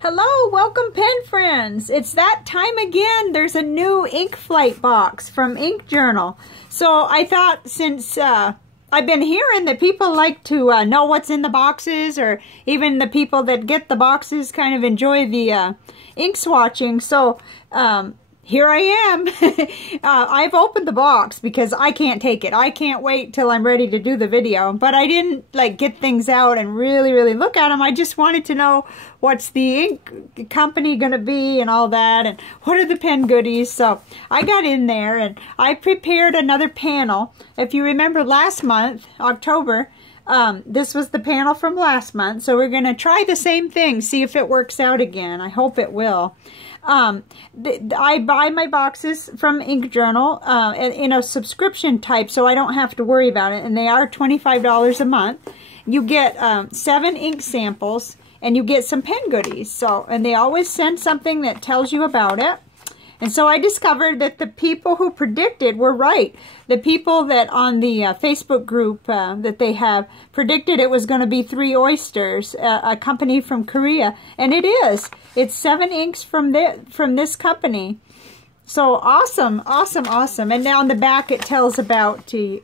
Hello, welcome pen friends. It's that time again. There's a new inkflightbox from Ink Journal. So I thought since I've been hearing that people like to know what's in the boxes, or even the people that get the boxes kind of enjoy the ink swatching. So here I am. I've opened the box because I can't take it. I can't wait till I'm ready to do the video. But I didn't like get things out and really look at them. I just wanted to know what's the ink company going to be and all that, and what are the pen goodies. So I got in there and I prepared another panel. If you remember last month, October, this was the panel from last month. So we're going to try the same thing, see if it works out again. I hope it will. I buy my boxes from Ink Journal in a subscription type, so I don't have to worry about it, and they are $25 a month. You get 7 ink samples, and you get some pen goodies. So, and they always send something that tells you about it. And so I discovered that the people who predicted were right. The people that on the Facebook group that they have predicted it was going to be 3 Oysters, a company from Korea. And it is. It's 7 inks from this company. So awesome, awesome, awesome. And now on the back it tells about the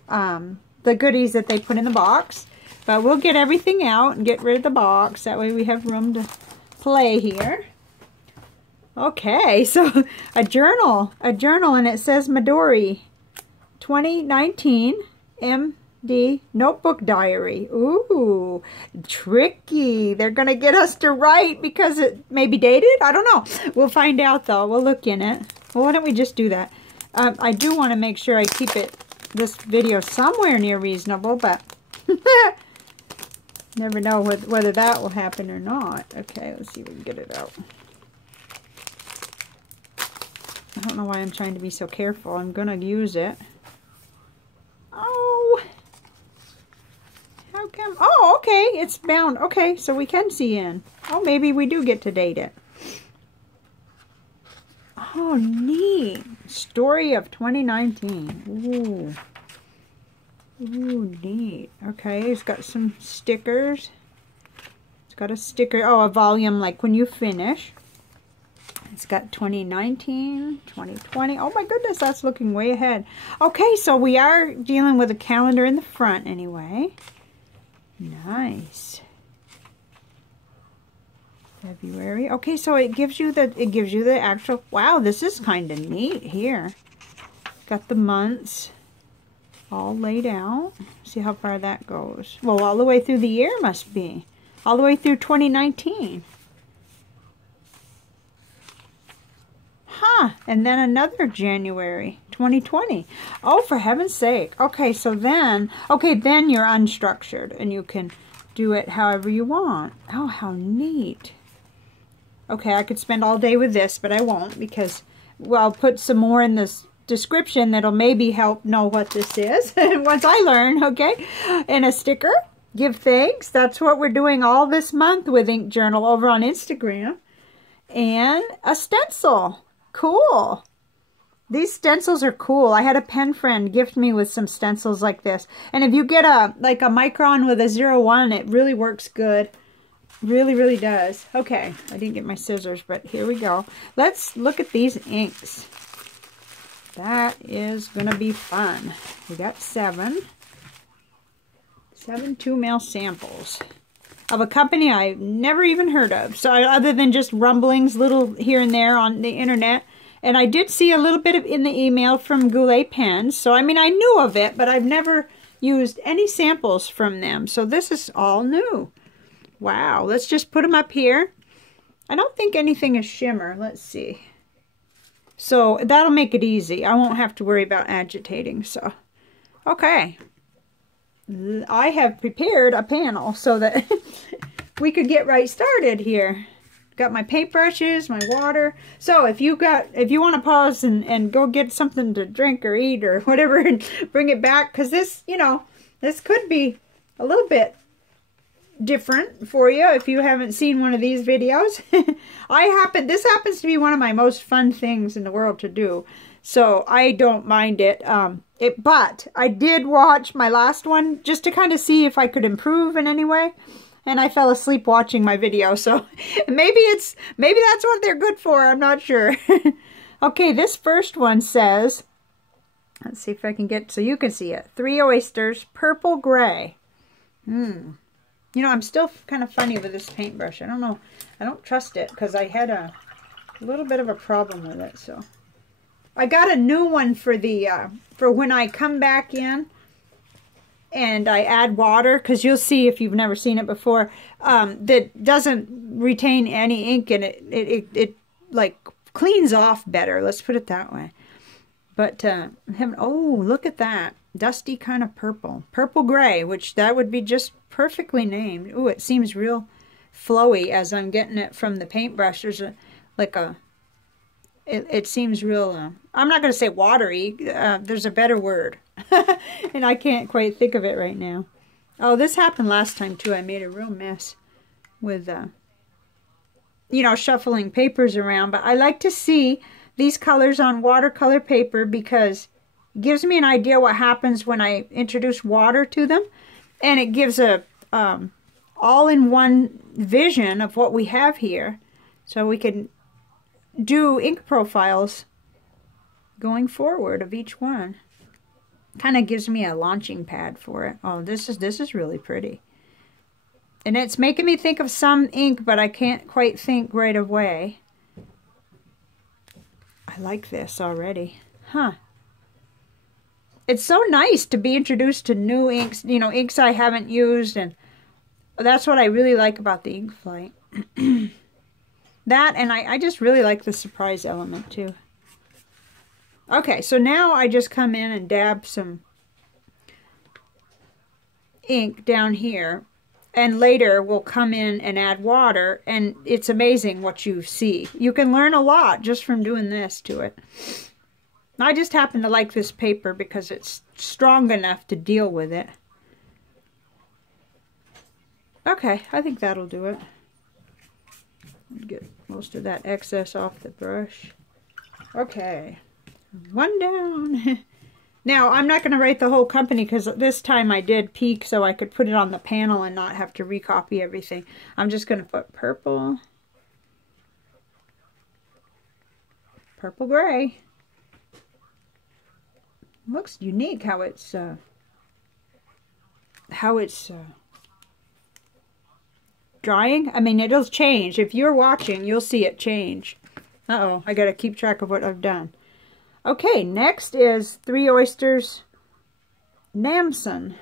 goodies that they put in the box. But we'll get everything out and get rid of the box. That way we have room to play here. Okay, so a journal, and it says Midori 2019 MD Notebook Diary. Ooh, tricky. They're going to get us to write because it may be dated? I don't know. We'll find out though. We'll look in it. Well, why don't we just do that? I do want to make sure I keep this video somewhere near reasonable, but never know whether that will happen or not. Okay, let's see if we can get it out. I don't know why I'm trying to be so careful. I'm going to use it. Oh! How come? Oh, okay. It's bound. Okay, so we can see in. Oh, maybe we do get to date it. Oh, neat. Story of 2019. Ooh. Ooh, neat. Okay, it's got some stickers. It's got a sticker. Oh, a volume like when you finish. It's got 2019, 2020. Oh my goodness, that's looking way ahead. Okay, so we are dealing with a calendar in the front anyway. Nice. February. Okay, so it gives you the actual. Wow, this is kind of neat here. Got the months all laid out. See how far that goes. Well, all the way through the year must be. All the way through 2019. Huh, and then another January 2020. Oh, for heaven's sake. Okay, so then you're unstructured and you can do it however you want. Oh, how neat. Okay, I could spend all day with this, but I won't because, well, I'll put some more in this description that'll maybe help know what this is once I learn, okay? And a sticker, give thanks. That's what we're doing all this month with Ink Journal over on Instagram. And a stencil. Cool. These stencils are cool. I had a pen friend gift me with some stencils like this. And if you get a micron with a 01, it really works good. Really does. Okay, I didn't get my scissors, but here we go. Let's look at these inks. That is going to be fun. We got 7 2-mail samples of a company I've never even heard of. So other than just rumblings, little here and there on the internet. And I did see a little bit in the email from Goulet pens. So, I mean, I knew of it, but I've never used any samples from them. So this is all new. Wow. Let's just put them up here. I don't think anything is shimmer. Let's see. So that'll make it easy. I won't have to worry about agitating. So, okay. I have prepared a panel so that we could get right started here. Got my paintbrushes, my water. So if you want to pause and go get something to drink or eat or whatever and bring it back, because this, this could be a little bit different for you if you haven't seen one of these videos. This happens to be one of my most fun things in the world to do. So I don't mind it. But I did watch my last one just to kind of see if I could improve in any way. and I fell asleep watching my video, so maybe that's what they're good for. I'm not sure. Okay, this first one says, let's see if I can get so you can see it. 3 oysters, purple gray. You know, I'm still kind of funny with this paintbrush. I don't know. I don't trust it because I had a little bit of a problem with it. So I got a new one for the for when I come back in and I add water, because you'll see if you've never seen it before, that doesn't retain any ink, and it like cleans off better. Let's put it that way. But oh, look at that. Dusty kind of purple. Purple gray, which that would be just perfectly named. Ooh, it seems real flowy as I'm getting it from the paintbrush. There's it seems real, I'm not going to say watery. There's a better word. And I can't quite think of it right now. Oh, this happened last time too. I made a real mess with, you know, shuffling papers around. But I like to see these colors on watercolor paper because it gives me an idea what happens when I introduce water to them. And it gives a all-in-one vision of what we have here. So we can do ink profiles going forward of each one. Kind of gives me a launching pad for it. Oh, this is really pretty. And it's making me think of some ink, but I can't quite think right away. I like this already. Huh. It's so nice to be introduced to new inks, you know, inks I haven't used, and that's what I really like about the Inkflight. That, and I just really like the surprise element too. Okay, so now I just come in and dab some ink down here, and later we'll come in and add water, and it's amazing what you see. You can learn a lot just from doing this to it. I just happen to like this paper because it's strong enough to deal with it. Okay, I think that'll do it. Get most of that excess off the brush. Okay, one down. Now, I'm not going to write the whole company because this time I did peek so I could put it on the panel and not have to recopy everything. I'm just going to put purple, purple gray. Looks unique how it's drying. I mean, it'll change. If you're watching, you'll see it change. Uh-oh, I got to keep track of what I've done. Okay, next is 3 Oysters Namsan.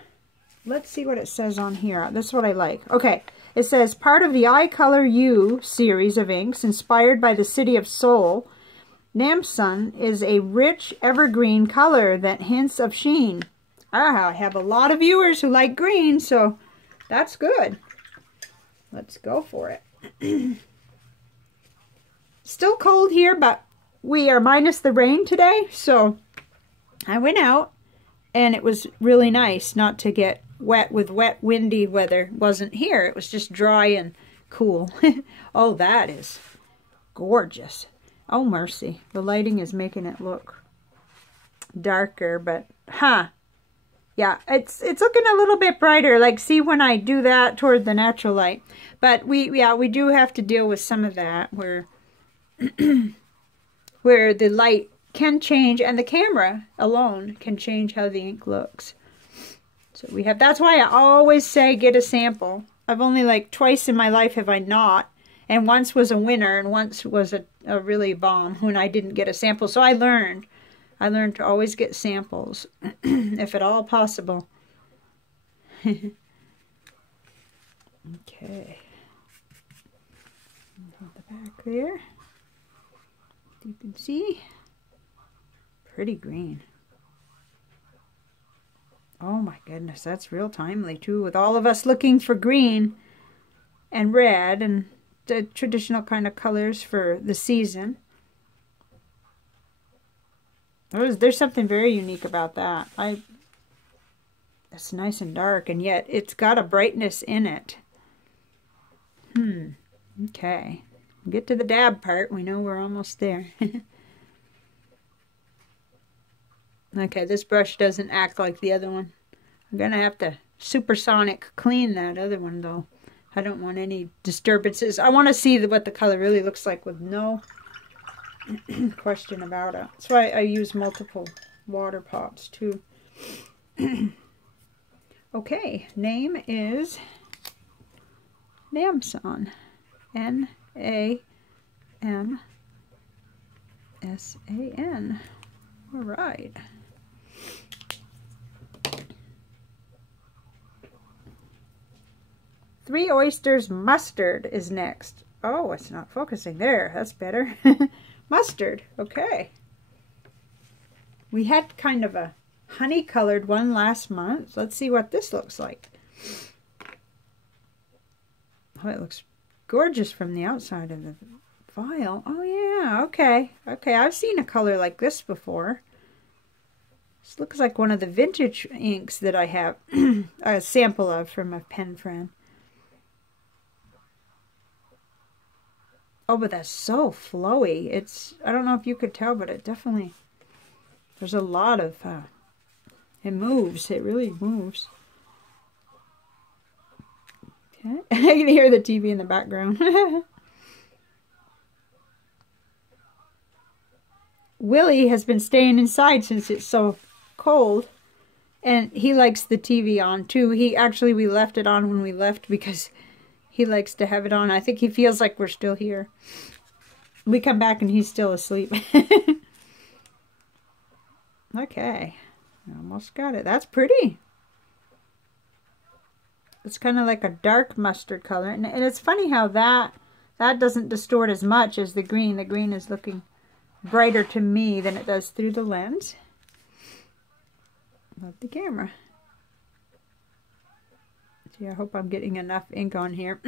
Let's see what it says on here. This is what I like. Okay, it says, part of the I Color You series of inks inspired by the city of Seoul, Namsan is a rich evergreen color that hints of sheen. I have a lot of viewers who like green, so that's good. Let's go for it. Still cold here, but we are minus the rain today, so I went out and it was really nice not to get wet with wet, windy weather. It wasn't here. It was just dry and cool. Oh, that is gorgeous. Oh, mercy. The lighting is making it look darker, but, yeah, it's looking a little bit brighter. Like, see when I do that toward the natural light. But we do have to deal with some of that where where the light can change and the camera alone can change how the ink looks. So we have, that's why I always say get a sample. I've only like twice in my life have I not. And once was a winner and once was a really bomb when I didn't get a sample. So I learned to always get samples if at all possible. Okay. Hold the back there. You can see. Pretty green. Oh my goodness, that's real timely too, with all of us looking for green and red and the traditional kind of colors for the season. There's something very unique about that. It's nice and dark, and yet it's got a brightness in it. Okay. Get to the dab part. We know we're almost there. Okay, this brush doesn't act like the other one. I'm going to have to supersonic clean that other one, though. I don't want any disturbances. I want to see what the color really looks like with no question about it. That's why I use multiple water pots too. Okay, name is Namsan. N-A-M-S-A-N. All right. Three Oysters mustard is next. Oh, it's not focusing there. That's better. Mustard. Okay. We had kind of a honey colored one last month. Let's see what this looks like. Oh, it looks gorgeous from the outside of the vial. Oh yeah, okay. Okay, I've seen a color like this before. This looks like one of the vintage inks that I have a sample of from a pen friend. Oh, but that's so flowy. It's, I don't know if you could tell, but it definitely, there's a lot of, it moves. It really moves. Okay. I can hear the TV in the background. Willie has been staying inside since it's so cold. And he likes the TV on too. We left it on when we left because he likes to have it on. I think he feels like we're still here. We come back and he's still asleep. Okay. Almost got it. That's pretty. It's kind of like a dark mustard color. And it's funny how that doesn't distort as much as the green. The green is looking brighter to me than it does through the lens. Love the camera. See, I hope I'm getting enough ink on here.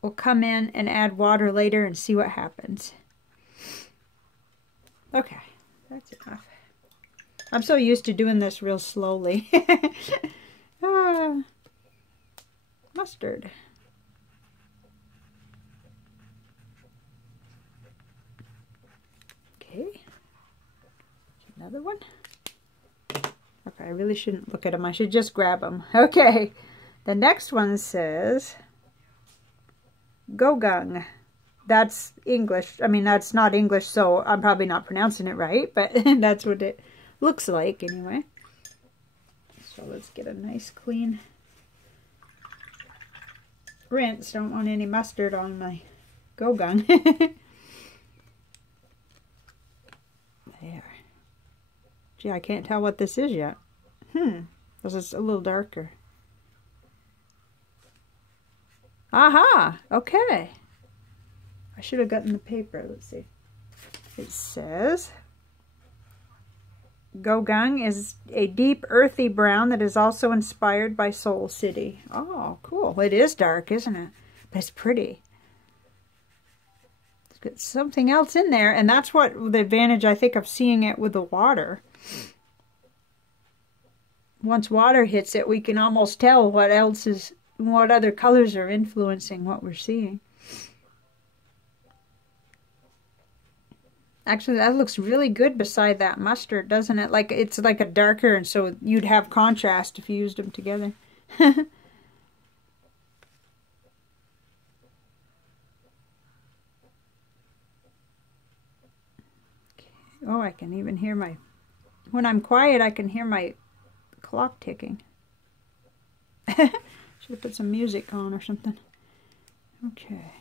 We'll come in and add water later and see what happens. Okay, that's enough. I'm so used to doing this real slowly. Mustard. Okay. Another one. Okay, I really shouldn't look at them. I should just grab them. Okay. The next one says Gogung. That's English. I mean, that's not English, so I'm probably not pronouncing it right, but that's what it looks like anyway. So let's get a nice clean rinse. Don't want any mustard on my Gogung. There. Gee, I can't tell what this is yet. This is a little darker. Aha! Okay. I should have gotten the paper. Let's see. It says Gogung is a deep earthy brown that is also inspired by Soul City. Oh, cool. It is dark, isn't it? But it's pretty. It's got something else in there, and that's what the advantage I think of seeing it with the water. Once water hits it, we can almost tell what other colors are influencing what we're seeing. Actually, that looks really good beside that mustard, doesn't it? Like it's like a darker, and so you'd have contrast if you used them together. Okay. Oh, I can even hear when I'm quiet, I can hear my clock ticking. Should have put some music on or something. Okay.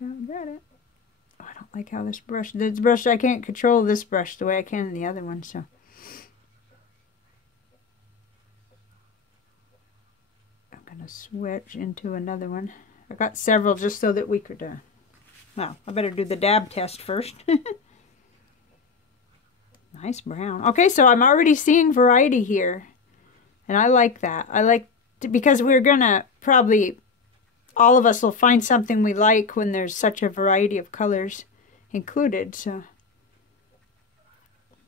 Got it. Oh, I don't like how this brush, I can't control this brush the way I can in the other one, so. I'm going to switch into another one. I got several just so that we could, well, I better do the dab test first. Nice brown. Okay, so I'm already seeing variety here. And I like that. I like because we're going to probably, all of us will find something we like when there's such a variety of colors included. So,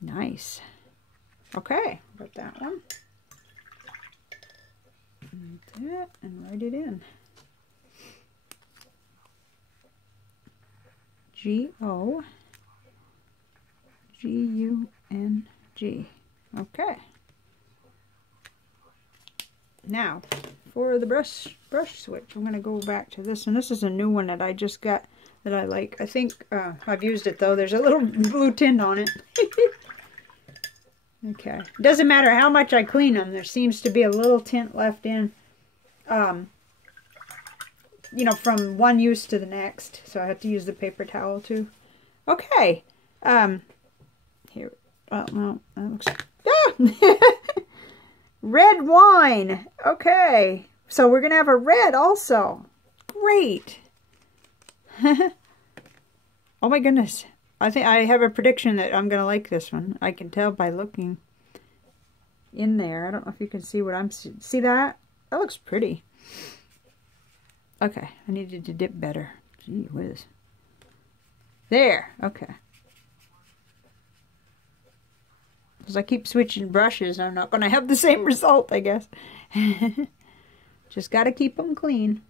nice. Okay, got that one. Like that, and write it in. G-O-G-U-N-G. Okay. Now, for the brush switch, I'm going to go back to this one. This is a new one that I just got that I like. I think I've used it though. There's a little blue tint on it. Okay. Doesn't matter how much I clean them. There seems to be a little tint left in. You know, from one use to the next. So I have to use the paper towel too. Okay. Here. Oh, no. That looks... Ah! Red wine. Okay. So we're going to have a red also. Great. Oh my goodness. I think I have a prediction that I'm going to like this one. I can tell by looking in there. I don't know if you can see what I'm seeing. See that? That looks pretty. Okay. I needed to dip better. Gee whiz. There. Okay. Because I keep switching brushes, I'm not going to have the same result, I guess. Just got to keep them clean.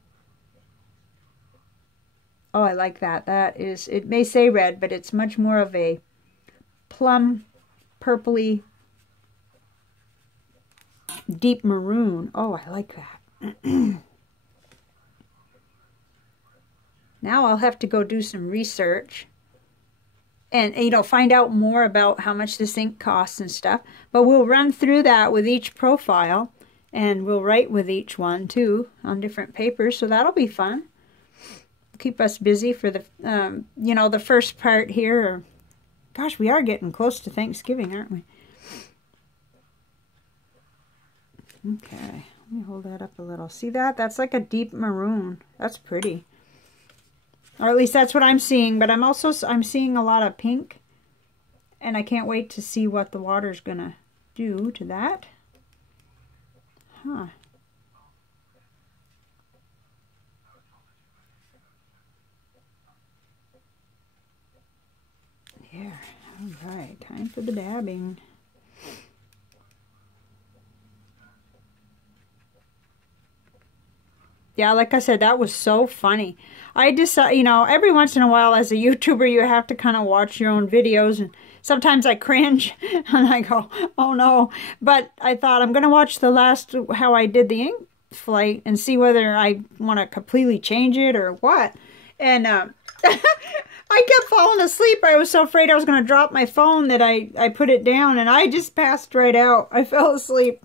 Oh, I like that. That is, it may say red, but it's much more of a plum, purpley, deep maroon. Oh, I like that. Now I'll have to go do some research and, you know, find out more about how much this ink costs and stuff. But we'll run through that with each profile, and we'll write with each one too on different papers, so that'll be fun. Keep us busy for the, you know, the first part here. Gosh, we are getting close to Thanksgiving, aren't we? Okay, let me hold that up a little. See that? That's like a deep maroon. That's pretty. Or at least that's what I'm seeing, but I'm seeing a lot of pink, and I can't wait to see what the water's gonna do to that. Huh. There. All right, time for the dabbing. Yeah, like I said, that was so funny. I decide, you know, every once in a while as a YouTuber, you have to kind of watch your own videos, and sometimes I cringe and I go, oh no. But I thought I'm going to watch the last, how I did the ink flight and see whether I want to completely change it or what. And I kept falling asleep. I was so afraid I was going to drop my phone that I put it down, and I just passed right out. I fell asleep.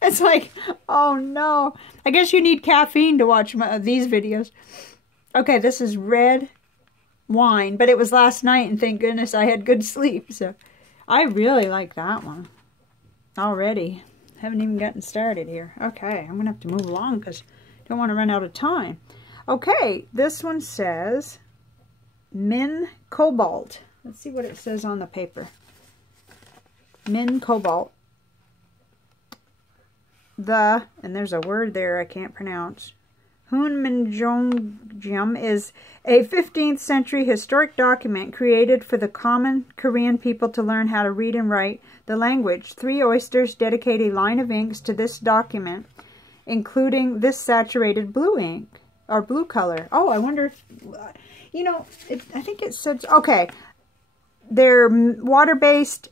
It's like, oh no. I guess you need caffeine to watch these videos. Okay, this is red wine, but it was last night, and thank goodness I had good sleep. So I really like that one already. Haven't even gotten started here. Okay, I'm going to have to move along because I don't want to run out of time. Okay, this one says Min Cobalt. Let's see what it says on the paper. Min Cobalt. And there's a word there I can't pronounce. Hunminjeongeum is a 15th century historic document created for the common Korean people to learn how to read and write the language. 3 oysters dedicate a line of inks to this document, including this saturated blue ink, or blue color. Oh, I wonder if, you know, I think it says, okay, they're water-based,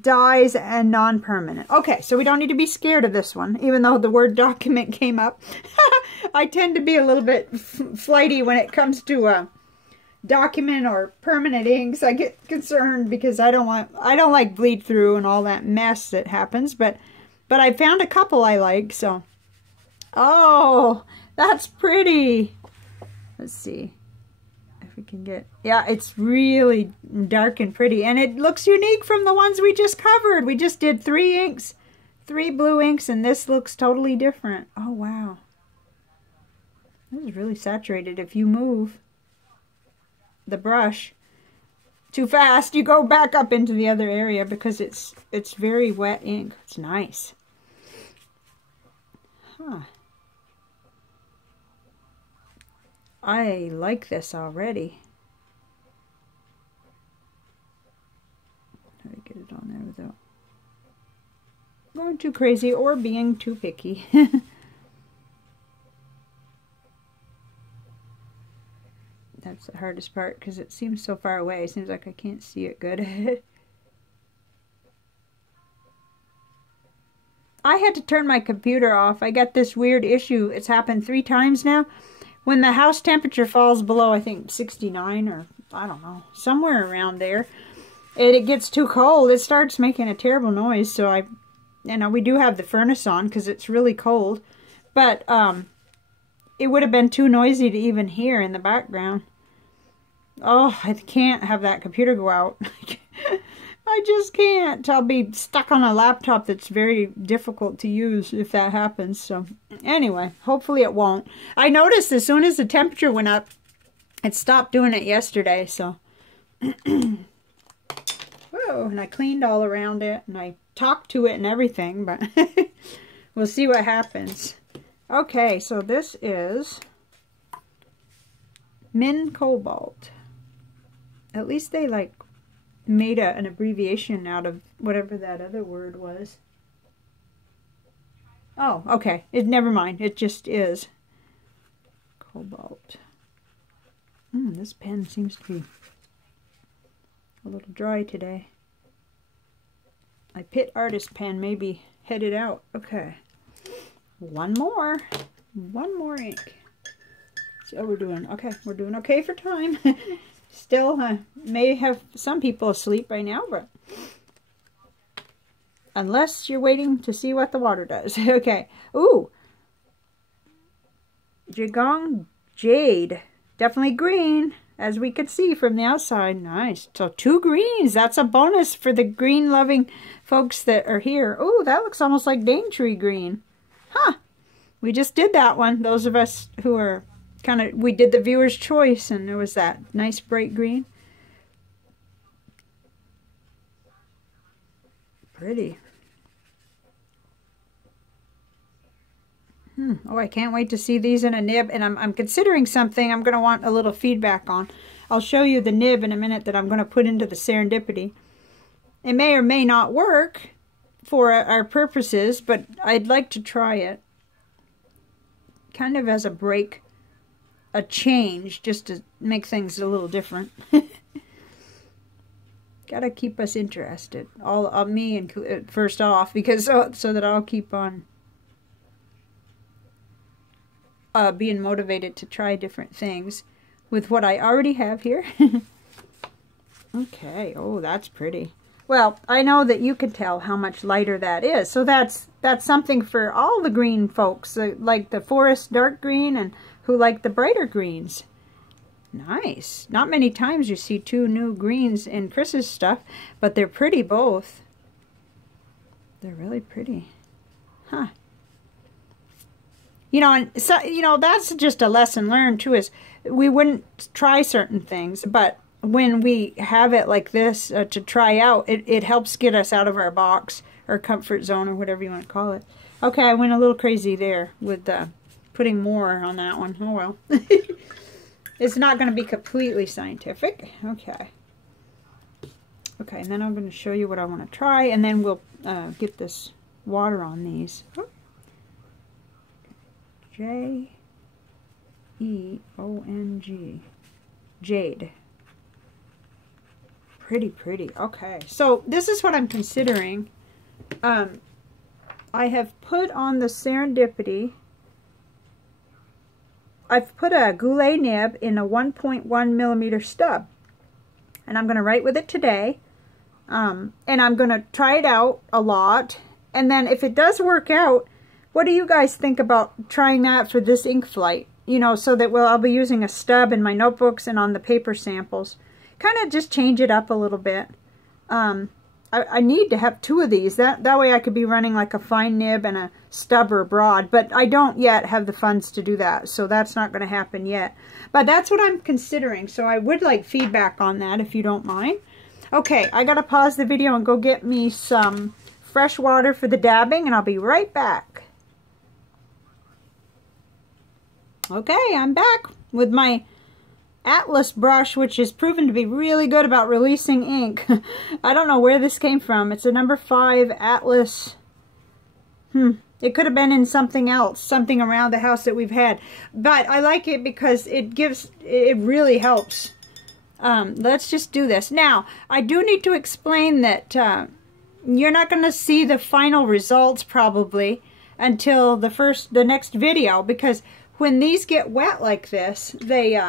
dyes, and non-permanent. Okay, so we don't need to be scared of this one, even though the word document came up. I tend to be a little bit flighty when it comes to document or permanent inks. I get concerned because I don't like bleed through and all that mess that happens, but I found a couple I like, so. Oh, that's pretty. Let's see if we can get, yeah, it's really dark and pretty, and it looks unique from the ones we just covered. We just did 3 inks, 3 blue inks, and this looks totally different. Oh, wow. This is really saturated. If you move the brush too fast, you go back up into the other area because it's very wet ink. It's nice. Huh. I like this already. How do I get it on there without going too crazy or being too picky? That's the hardest part because it seems so far away. It seems like I can't see it good. I had to turn my computer off. I got this weird issue. It's happened 3 times now. When the house temperature falls below, I think 69 or I don't know, somewhere around there, and it gets too cold, it starts making a terrible noise. So we do have the furnace on because it's really cold, but it would have been too noisy to even hear in the background. Oh, I can't have that computer go out. I just can't. I'll be stuck on a laptop that's very difficult to use if that happens. So anyway, hopefully it won't. I noticed as soon as the temperature went up, it stopped doing it yesterday. So, whoa, and I cleaned all around it and I talked to it and everything, but we'll see what happens. Okay, so this is Min Cobalt. At least they like made an abbreviation out of whatever that other word was. Oh, okay. Never mind. It just is Cobalt. This pen seems to be a little dry today. My Pit Artist pen may be headed out. Okay. One more ink. See how we're doing. Okay, we're doing okay for time. Still may have some people asleep by now, but unless you're waiting to see what the water does. Okay. Ooh. Jigong Jade. Definitely green, as we could see from the outside. Nice. So 2 greens. That's a bonus for the green-loving folks that are here. Ooh, that looks almost like Daintree green. Huh. We just did that one. Those of us who are we did the viewer's choice, and there was that nice bright green. Pretty. Oh, I can't wait to see these in a nib, and I'm considering something I'm going to want a little feedback on. I'll show you the nib in a minute that I'm going to put into the Serendipity. It may or may not work for our purposes, but I'd like to try it. Kind of as a break. A change, just to make things a little different. Gotta keep us interested. All of me and first off, because so that I'll keep on being motivated to try different things with what I already have here. Okay. Oh, that's pretty. Well, I know that you can tell how much lighter that is. So that's something for all the green folks, like the forest dark green and who like the brighter greens. Nice. Not many times you see 2 new greens in Chris's stuff, but they're pretty both. They're really pretty. Huh. You know, and so, you know, that's just a lesson learned too, is we wouldn't try certain things, but when we have it like this to try out, it helps get us out of our box or comfort zone or whatever you want to call it. Okay, I went a little crazy there with putting more on that one. Oh well. It's not going to be completely scientific. Okay. Okay, and then I'm going to show you what I want to try, and then we'll get this water on these. Oh. J-E-O-N-G. Jade. Pretty, pretty. Okay, so this is what I'm considering. I have put on the Serendipity. I've put a Goulet nib in a 1.1 millimeter stub, and I'm going to write with it today, and I'm going to try it out a lot, and then if it does work out, what do you guys think about trying that for this ink flight? You know, so that I'll be using a stub in my notebooks and on the paper samples. Kind of just change it up a little bit. I need to have 2 of these. That way I could be running like a fine nib and a stub or broad, but I don't yet have the funds to do that, so that's not going to happen yet. But that's what I'm considering, so I would like feedback on that if you don't mind. Okay, I got to pause the video and go get me some fresh water for the dabbing, and I'll be right back. Okay, I'm back with my Atlas brush, which has proven to be really good about releasing ink. I don't know where this came from. It's a number 5 Atlas. It could have been in something else, something around the house that we've had. But I like it because it really helps. Let's just do this. Now, I do need to explain that you're not going to see the final results probably until the next video, because when these get wet like this, they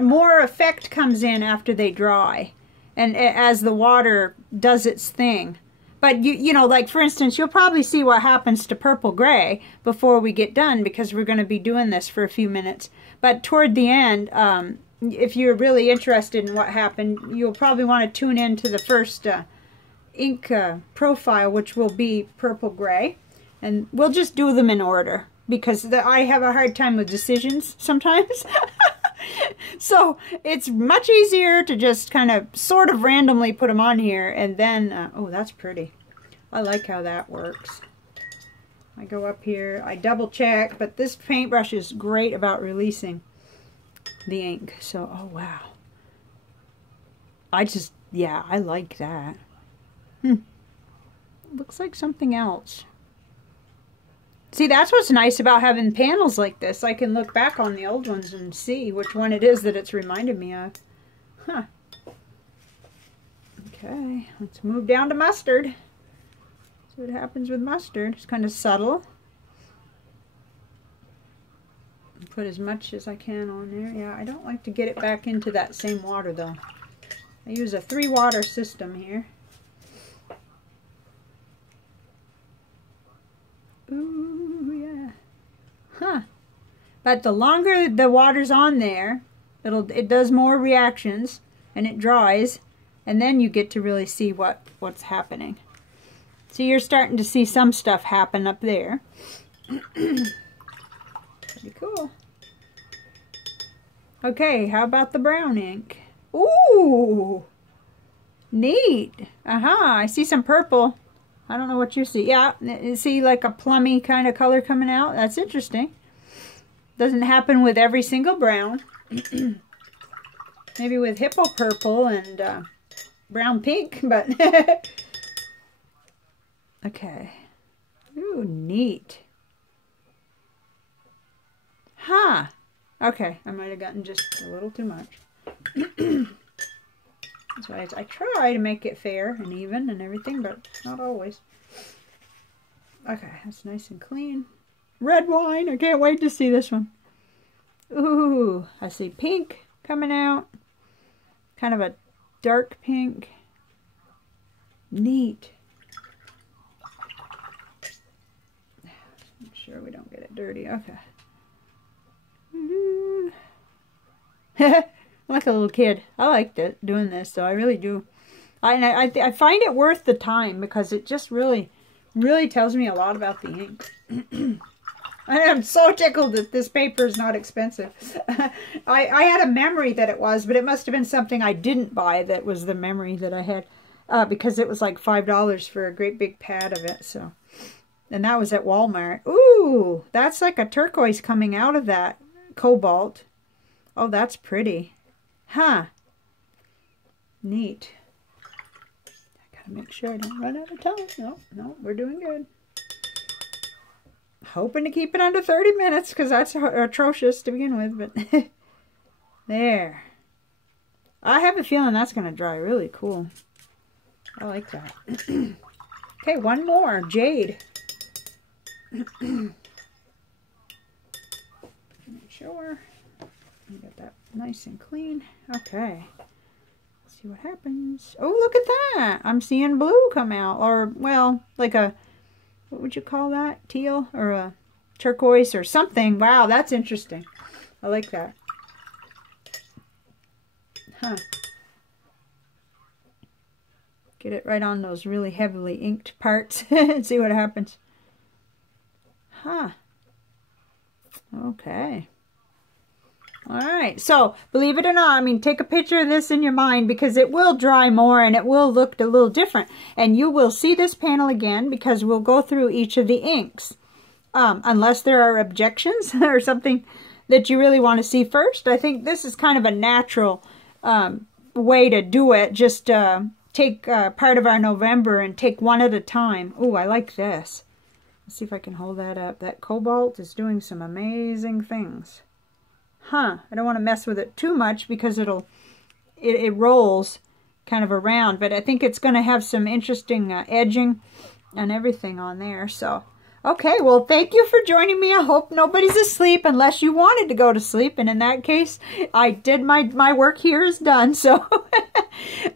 more effect comes in after they dry, and as the water does its thing. But you know, like for instance, you'll probably see what happens to purple gray before we get done, because we're going to be doing this for a few minutes. But toward the end, if you're really interested in what happened, you'll probably want to tune in to the first ink profile, which will be purple gray. And we'll just do them in order, because I have a hard time with decisions sometimes. So it's much easier to just kind of sort of randomly put them on here, and then, oh, that's pretty. I like how that works. I go up here, I double check, but this paintbrush is great about releasing the ink. So, oh wow. Yeah, I like that. Looks like something else. See, that's what's nice about having panels like this. I can look back on the old ones and see which one it is that it's reminded me of. Huh. Okay, let's move down to mustard. See what happens with mustard. It's kind of subtle. Put as much as I can on there. Yeah, I don't like to get it back into that same water though. I use a 3-water system here. Ooh, yeah. Huh. But the longer the water's on there, it does more reactions, and it dries, and then you get to really see what's happening. So you're starting to see some stuff happen up there. Pretty cool. Okay, how about the brown ink? Ooh! Neat! I see some purple. I don't know what you see. Yeah, you see like a plummy kind of color coming out. That's interesting. Doesn't happen with every single brown. Maybe with hippo purple and brown pink, but okay. Ooh, neat. Huh. Okay, I might have gotten just a little too much. That's why I try to make it fair and even and everything, but not always. Okay, that's nice and clean. Red wine. I can't wait to see this one. Ooh, I see pink coming out. Kind of a dark pink. Neat. Make sure we don't get it dirty. Okay. I'm like a little kid. I like doing this, so I really do. I find it worth the time, because it just really tells me a lot about the ink. I am so tickled that this paper is not expensive. I had a memory that it was, but it must have been something I didn't buy that was the memory that I had, because it was like $5 for a great big pad of it. So, and that was at Walmart. Ooh, that's like a turquoise coming out of that cobalt. Oh, that's pretty. Huh. Neat. I gotta make sure I don't run out of time. No, we're doing good. Hoping to keep it under 30 minutes, because that's atrocious to begin with, but there. I have a feeling that's going to dry really cool. I like that. Okay, one more. Jade. Make sure. Get that nice and clean. Okay. Let's see what happens. Oh, look at that. I'm seeing blue come out. Or, well, like a, what would you call that? Teal? Or a turquoise or something. Wow, that's interesting. I like that. Huh. Get it right on those really heavily inked parts and see what happens. Huh. Okay. Alright, so believe it or not, I mean, take a picture of this in your mind, because it will dry more and it will look a little different. And you will see this panel again, because we'll go through each of the inks. Unless there are objections or something that you really want to see first. I think this is kind of a natural way to do it. Just take part of our November and take one at a time. Ooh, I like this. Let's see if I can hold that up. That cobalt is doing some amazing things. Huh, I don't want to mess with it too much, because it rolls, kind of a round, but I think it's going to have some interesting edging and everything on there. So, okay, well, thank you for joining me. I hope nobody's asleep unless you wanted to go to sleep, and in that case, I did my work here is done. So,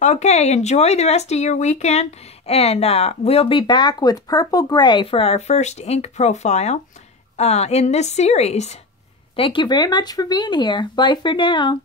okay, enjoy the rest of your weekend, and we'll be back with Purple Gray for our first ink profile in this series. Thank you very much for being here. Bye for now.